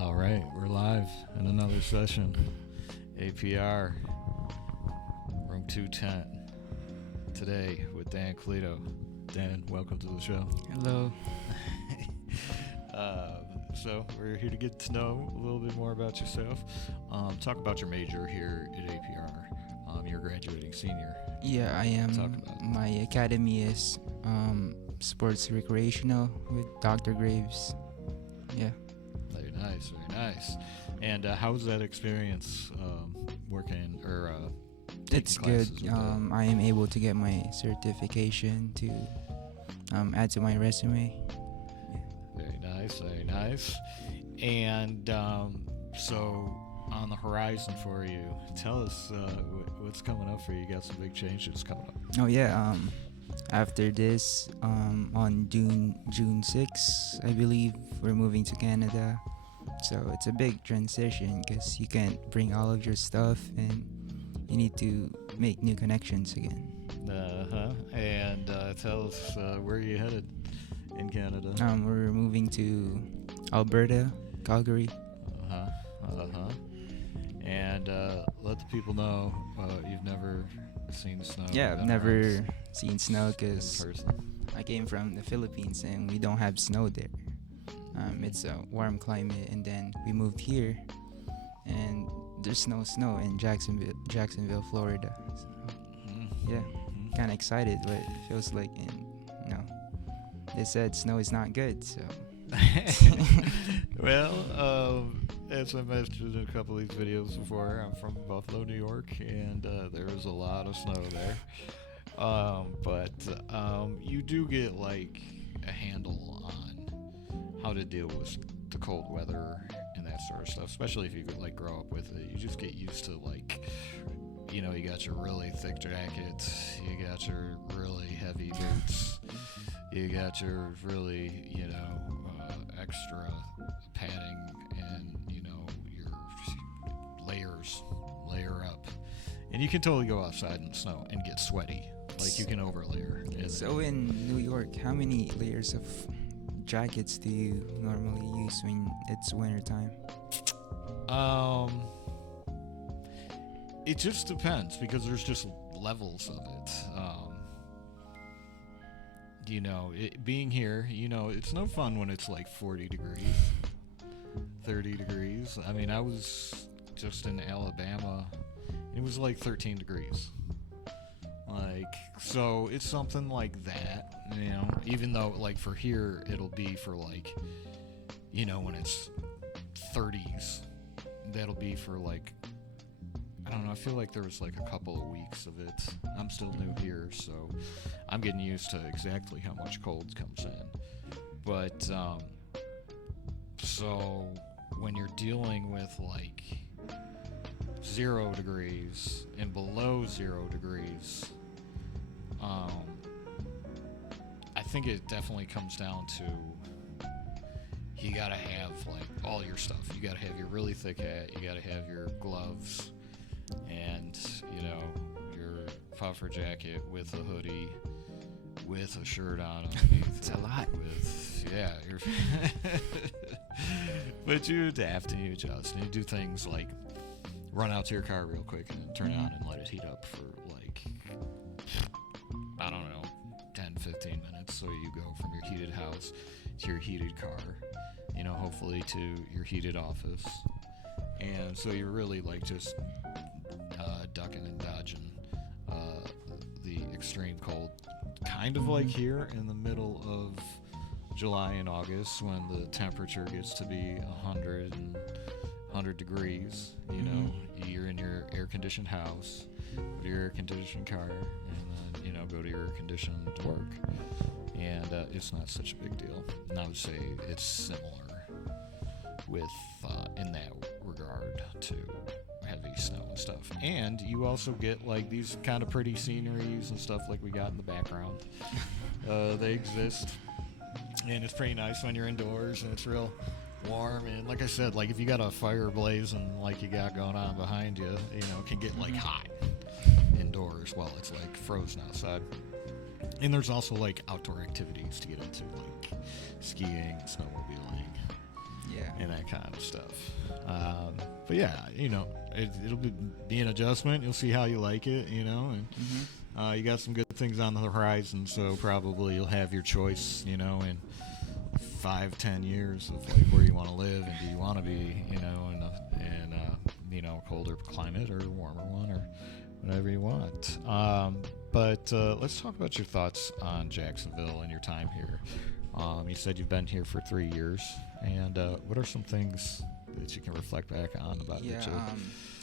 All right, we're live in another session. APR, room 210. Today with Dan Cleto. Dan, welcome to the show. Hello. So we're here to get to know a little bit more about yourself. Talk about your major here at APR. You're a graduating senior. Yeah, I am. Talk about it. My academy is sports recreational with Dr. Graves. Yeah. Very nice, very nice. And how's that experience working or taking It's classes good. with that? I am able to get my certification to add to my resume. Very nice, very nice. And so, on the horizon for you, tell us what's coming up for you. You got some big changes coming up. Oh yeah. After this, on June 6th, I believe we're moving to Canada. So it's a big transition because you can't bring all of your stuff and you need to make new connections again. And tell us where you headed in Canada. We're moving to Alberta, Calgary. And let the people know you've never seen snow. Yeah, I've been never around seen snow in because person. I came from the Philippines and we don't have snow there. It's a warm climate, and then we moved here, and there's no snow in Jacksonville, Florida. So, yeah, kind of excited, but it feels like they said snow is not good, so. Well, as I mentioned in a couple of these videos before, I'm from Buffalo, New York, and there was a lot of snow there. But you do get like a handle on how to deal with the cold weather and that sort of stuff, especially if you could like grow up with it. You just get used to like, you got your really thick jackets, you got your really heavy boots, you got your really, extra padding, and, your layers, layer up. And you can totally go outside in the snow and get sweaty. Like, you can overlayer. So in New York, how many layers of jackets do you normally use when it's winter time? It just depends, because there's just levels of it. Being here, it's no fun when it's like 40 degrees, 30 degrees. I mean, I was just in Alabama. It was like 13 degrees. So it's something like that, even though like for here, it'll be for like, when it's 30s, that'll be for like, I don't know, I feel like there was like a couple of weeks of it. I'm still new here, so I'm getting used to exactly how much cold comes in. But, so when you're dealing with like 0 degrees and below 0 degrees, I think it definitely comes down to you gotta have like all your stuff. You gotta have your really thick hat, you gotta have your gloves, and your puffer jacket with a hoodie, with a shirt on underneath. It's a lot. But you adapt and you adjust and you do things like run out to your car real quick and turn it on and let it heat up for like, I don't know, 10, 15 minutes. So you go from your heated house to your heated car, hopefully to your heated office. And so you're really like just ducking and dodging the extreme cold, kind of like here in the middle of July and August when the temperature gets to be 100 degrees. You're in your air-conditioned house, go to your air-conditioned car, and then go to your air-conditioned work, and it's not such a big deal. And I would say it's similar with in that regard to heavy snow and stuff. And you also get like these kind of pretty sceneries and stuff like we got in the background. They exist, and it's pretty nice when you're indoors and it's real warm. And like I said, like if you got a fire blazing like you got going on behind you, it can get like hot indoors while it's like frozen outside. And there's also like outdoor activities to get into, like skiing, snowmobiling, Yeah. and that kind of stuff. But yeah, it'll be an adjustment. You'll see how you like it, and you got some good things on the horizon. So probably you'll have your choice, in 5-10 years of like where you want to live, and do you want to be, in a colder climate or a warmer one or whatever you want. But let's talk about your thoughts on Jacksonville and your time here. You said you've been here for 3 years, and what are some things that you can reflect back on about Yeah, the trip?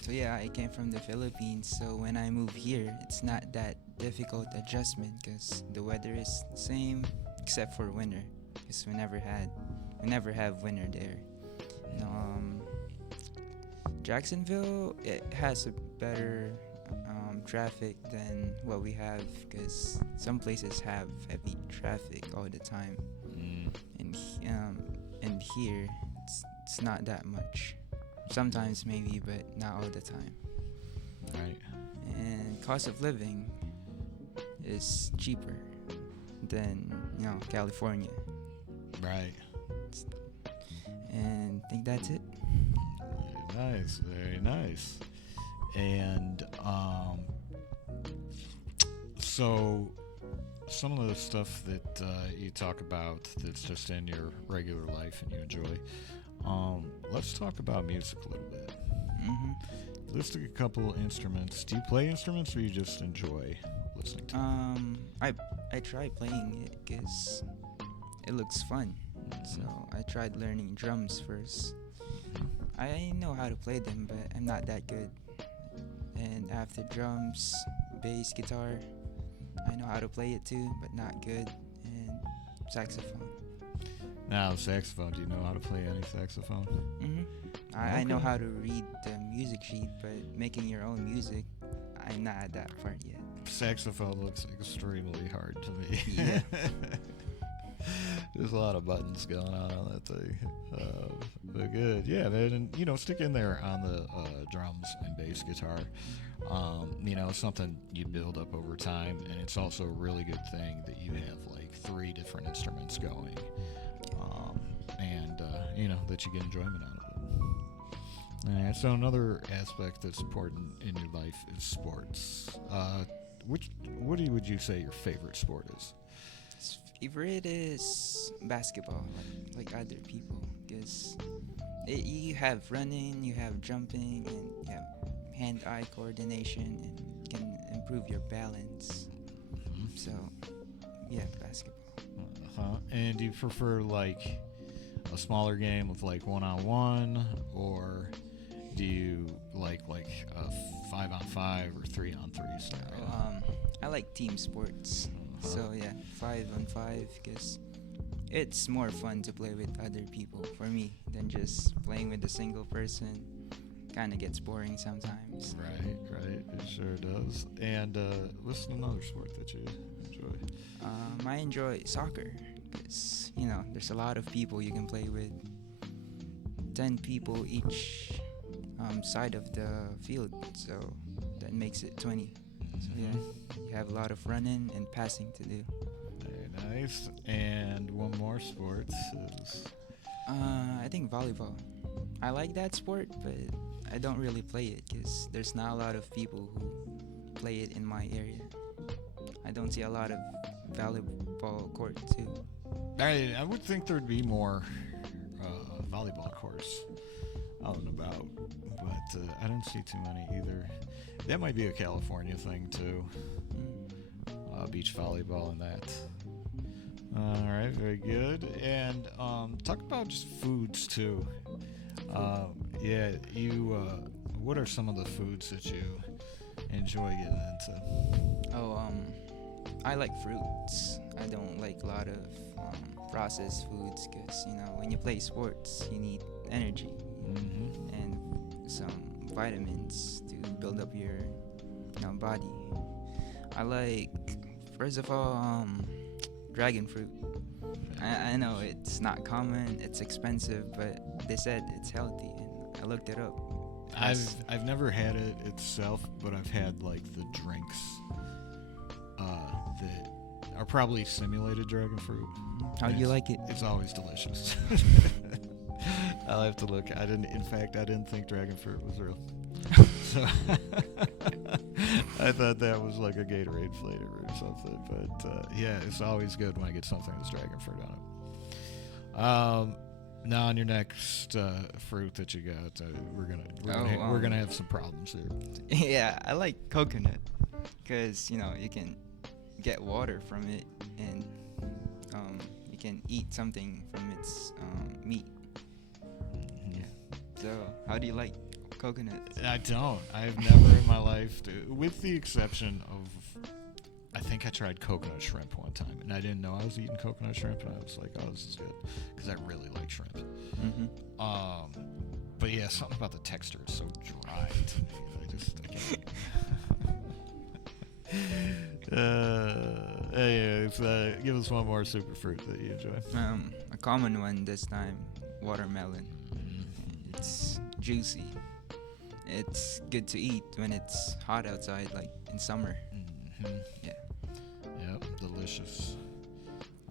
so yeah, I came from the Philippines, so when I move here, it's not that difficult adjustment because the weather is the same except for winter, because we never have winter there. Jacksonville, it has a better traffic than what we have because some places have heavy traffic all the time, and here it's not that much. Sometimes maybe, but not all the time. Right. And cost of living is cheaper than California. Right. And I think that's it. Very nice. And so some of the stuff that you talk about that's just in your regular life and you enjoy. Let's talk about music a little bit. List a couple instruments. Do you play instruments or you just enjoy listening to them? I tried playing it because it looks fun. So I tried learning drums first. I know how to play them, but I'm not that good. And after drums, bass, guitar, I know how to play it too, but not good. And saxophone. Now, saxophone. Do you know how to play any saxophone? I know how to read the music sheet, but making your own music, I'm not at that part yet. Saxophone looks extremely hard to me. Yeah. There's a lot of buttons going on that thing. But good. Yeah, man. And, stick in there on the drums and bass guitar. It's something you build up over time, and it's also a really good thing that you have like 3 different instruments going, and that you get enjoyment out of it. So another aspect that's important in your life is sports. What would you say your favorite sport is? Favorite is basketball, like other people, because you have running, you have jumping, and you have hand-eye coordination, and can improve your balance. So, yeah, basketball. And do you prefer like a smaller game with like 1-on-1, or do you like a 5-on-5 or 3-on-3 scenario? I like team sports. So yeah, 5-on-5, because it's more fun to play with other people for me than just playing with a single person. Kind of gets boring sometimes. Right, it sure does. And what's another sport that you enjoy? I enjoy soccer because there's a lot of people you can play with. 10 people each side of the field, so that makes it 20. So yeah, you have a lot of running and passing to do. Very nice. And one more sport is? I think volleyball. I like that sport, but I don't really play it because there's not a lot of people who play it in my area. I don't see a lot of volleyball court too. I would think there'd be more volleyball courts out and about, but I don't see too many either. That might be a California thing too. Beach volleyball and that. All right, very good. And talk about just foods too. What are some of the foods that you enjoy getting into? I like fruits. I don't like a lot of processed foods because when you play sports, you need energy and some vitamins to build up your body. I like, first of all, dragon fruit. I know it's not common, it's expensive, but they said it's healthy, and I looked it up. I've never had it itself, but I've had like the drinks that are probably simulated dragon fruit. How do you like it? It's always delicious. I'll have to look. I didn't. In fact, I didn't think dragon fruit was real. So I thought that was like a Gatorade flavor or something. But yeah, it's always good when I get something with dragon fruit on it. Now on your next fruit that you got, we're gonna have some problems here. Yeah, I like coconut because you can get water from it, and you can eat something from its meat. Yeah. So, how do you like coconut? I don't. I've never in my life, with the exception of, I think I tried coconut shrimp one time, and I didn't know I was eating coconut shrimp, and I was like, "Oh, this is good," because I really like shrimp. But yeah, something about the texture is so dry to me. I can't. Anyways, give us one more super fruit that you enjoy. A common one this time, watermelon. It's juicy. It's good to eat when it's hot outside, like in summer. Yeah. Yep, delicious.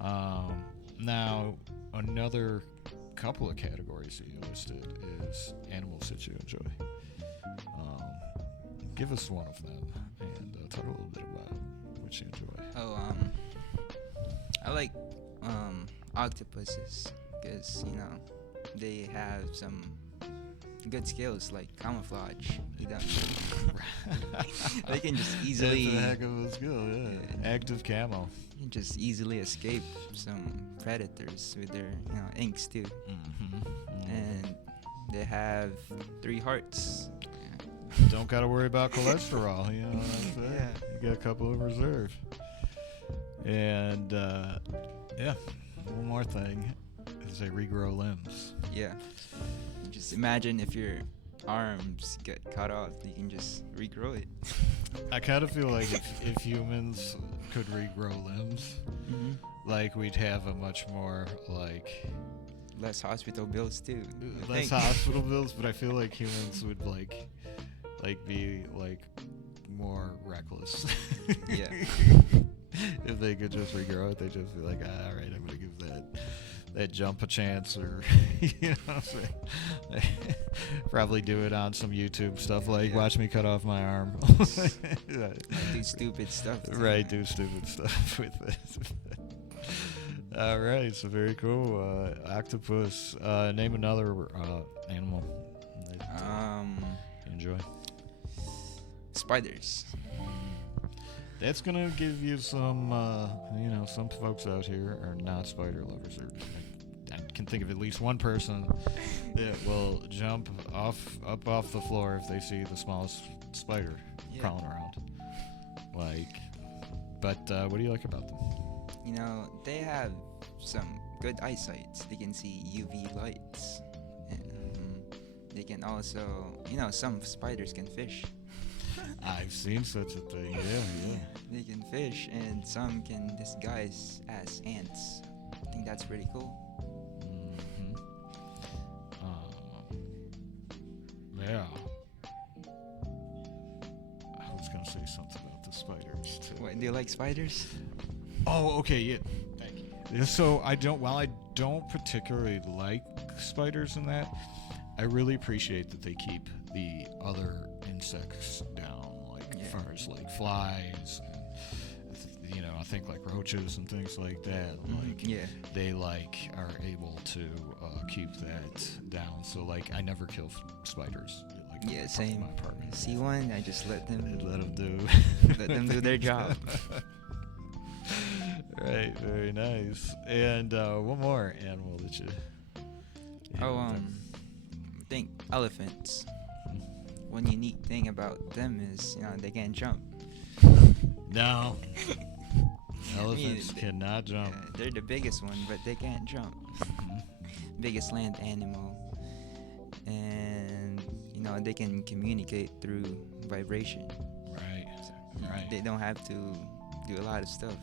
Now, another couple of categories that you listed is animals that you enjoy. Give us one of them and talk a little bit about what you enjoy. I like octopuses because they have some good skills like camouflage. They can just easily. That's a heck of a skill, yeah. Active camo. You just easily escape some predators with their inks too. And they have 3 hearts. Don't gotta worry about cholesterol, you know what I'm saying? Yeah. You got a couple in reserve. And yeah, one more thing is they regrow limbs. Yeah. Just imagine if your arms get cut off, you can just regrow it. I kind of feel like if humans could regrow limbs, like we'd have a much more like less hospital bills too. Less hospital bills, but I feel like humans would like be like more reckless. Yeah. If they could just regrow it, they'd just be like, all right, I'm gonna give that jump a chance, or you know what I'm saying? Probably do it on some YouTube stuff like watch me cut off my arm. Do stupid stuff. Right, do stupid stuff with it. All right, so very cool. Octopus. Name another animal that you enjoy. Spiders. That's gonna give you some, some folks out here are not spider lovers. I can think of at least one person that will jump up off the floor if they see the smallest spider crawling around. But what do you like about them? They have some good eyesight. They can see UV lights, and they can also, some spiders can fish. I've seen such a thing. Yeah. They can fish, and some can disguise as ants. I think that's pretty cool. Yeah. I was gonna say something about the spiders too. What, do you like spiders? Oh, okay. Yeah. Thank you. Yeah, so while I don't particularly like spiders in that, I really appreciate that they keep the other insects down, as far as like flies, and, I think like roaches and things like that. They are able to keep that down. So I never kill spiders. Same. My apartment. See one, I just let them do their job. Right, very nice. And one more animal that you. I think elephants. One unique thing about them is, they can't jump. No. Elephants cannot jump. They're the biggest one, but they can't jump. Biggest land animal. And, they can communicate through vibration. Right. So Right. They don't have to do a lot of stuff.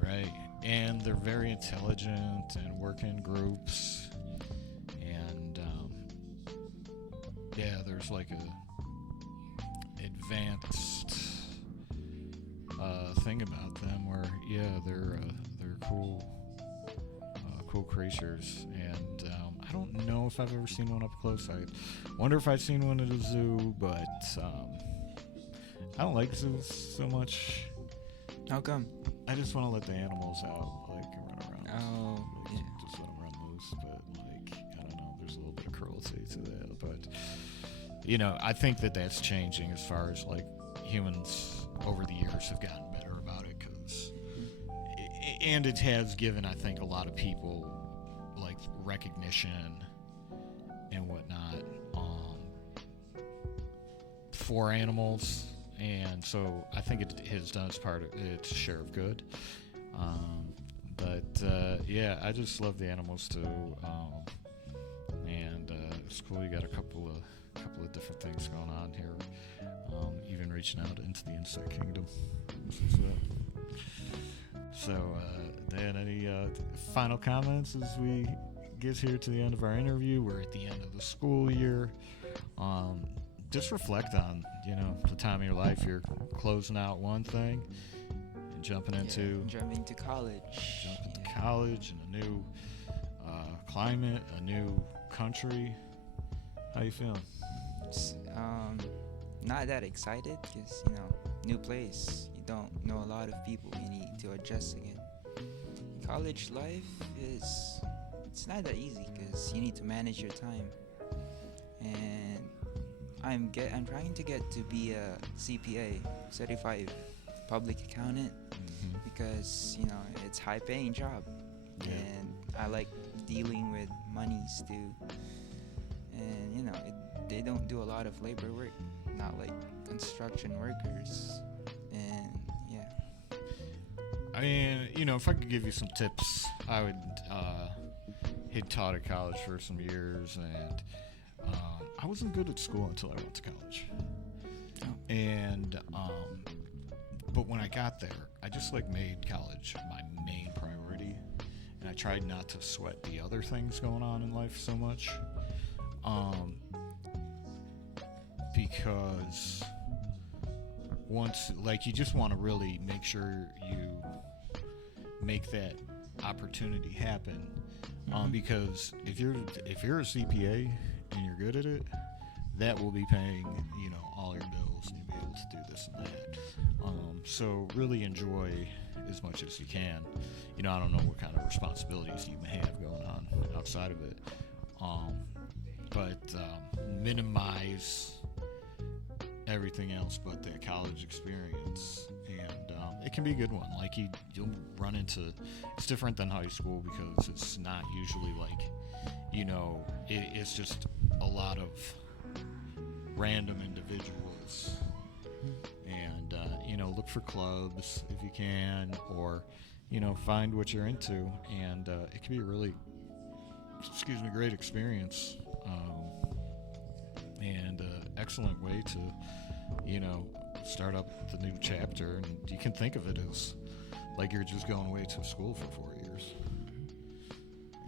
Right. And they're very intelligent and work in groups. And there's a advanced thing about them where they're cool creatures, and I don't know if I've ever seen one up close. I wonder if I've seen one at a zoo, but I don't like zoos so much. How come? I just want to let the animals out, like run around. Oh, Like, yeah. just let them run loose. But like, I don't know. There's a little bit of cruelty to that. But I think that that's changing as far as like humans over the years have gotten better about it, and it has given, I think, a lot of people like recognition and whatnot for animals. And so I think it has done its share of good. Yeah, I just love the animals too. And it's cool. You got a couple of different things going on here. Even reaching out into the insect kingdom. So, Dan, any final comments as we get here to the end of our interview? We're at the end of the school year. Just reflect on, the time of your life. You're closing out one thing and jumping into college. Jumping to college in a new climate, a new country. How you feeling? Not that excited because, new place. You don't know a lot of people. You need to adjust again. College life it's not that easy because you need to manage your time. And I'm trying to get to be a CPA, certified public accountant, because it's high paying job, and I like dealing with monies too. And they don't do a lot of labor work, not like construction workers. And I mean, if I could give you some tips, I would had taught at college for some years, and I wasn't good at school until I went to college. And but when I got there, I just made college my main priority, and I tried not to sweat the other things going on in life so much, because once you just want to really make sure you make that opportunity happen, because if you're a CPA and you're good at it, that will be paying all your bills, and you'll be able to do this and that. So really enjoy as much as you can. I don't know what kind of responsibilities you may have going on outside of it, but minimize everything else but that college experience, and it can be a good one. You'll run into, it's different than high school because it's not usually it's just a lot of random individuals, and look for clubs if you can, or find what you're into, and it can be a really great experience, and excellent way to start up the new chapter. And you can think of it as you're just going away to school for 4 years,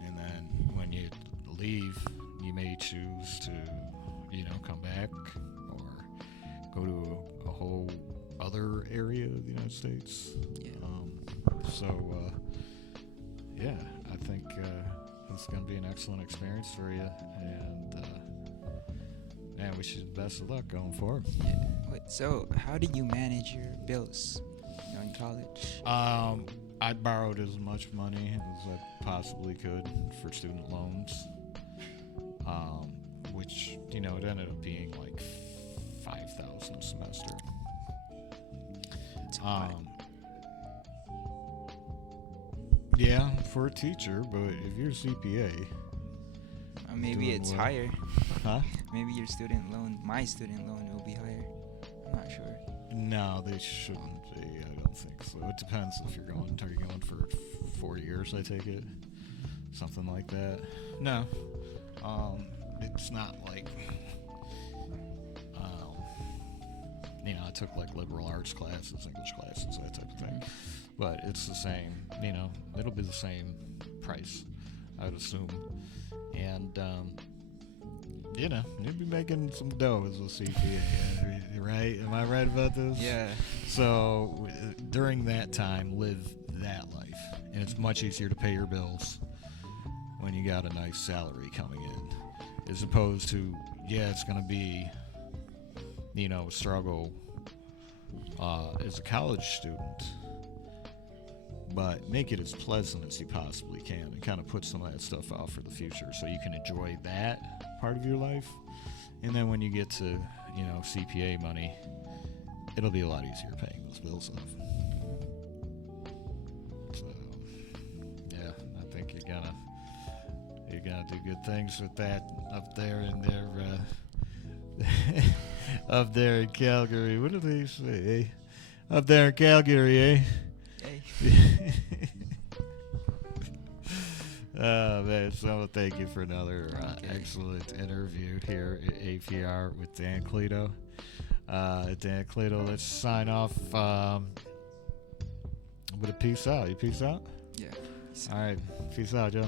and then when you leave, you may choose to come back or go to a whole other area of the United States. I think it's going to be an excellent experience for you, and I wish you the best of luck going forward. So how did you manage your bills in college? I borrowed as much money as I possibly could for student loans, which it ended up being $5,000 a semester. Yeah, for a teacher, but if you're a CPA, maybe it's higher. Huh? Maybe my student loan will be higher. I'm not sure. No, they shouldn't be. I don't think so. It depends if you're going. Are you going for 4 years? I take it, something like that. No, it's not I took liberal arts classes, English classes, that type of thing. But it's the same. It'll be the same price, I would assume. And you'll be making some dough as a CPA, right? Am I right about this? Yeah. So during that time, live that life, and it's much easier to pay your bills when you got a nice salary coming in, as opposed to, yeah, it's going to be, struggle as a college student, but make it as pleasant as you possibly can and kind of put some of that stuff out for the future so you can enjoy that part of your life. And then when you get to, CPA money, it'll be a lot easier paying those bills off. So, yeah, I think you're gonna do good things with that up there in their up there in Calgary. What do they say? Up there in Calgary, eh? Hey. Oh man, so thank you for another excellent interview here at APR with Dan Cleto. Dan Cleto, let's sign off with a peace out. You peace out? Yeah. All right, peace out, Joe.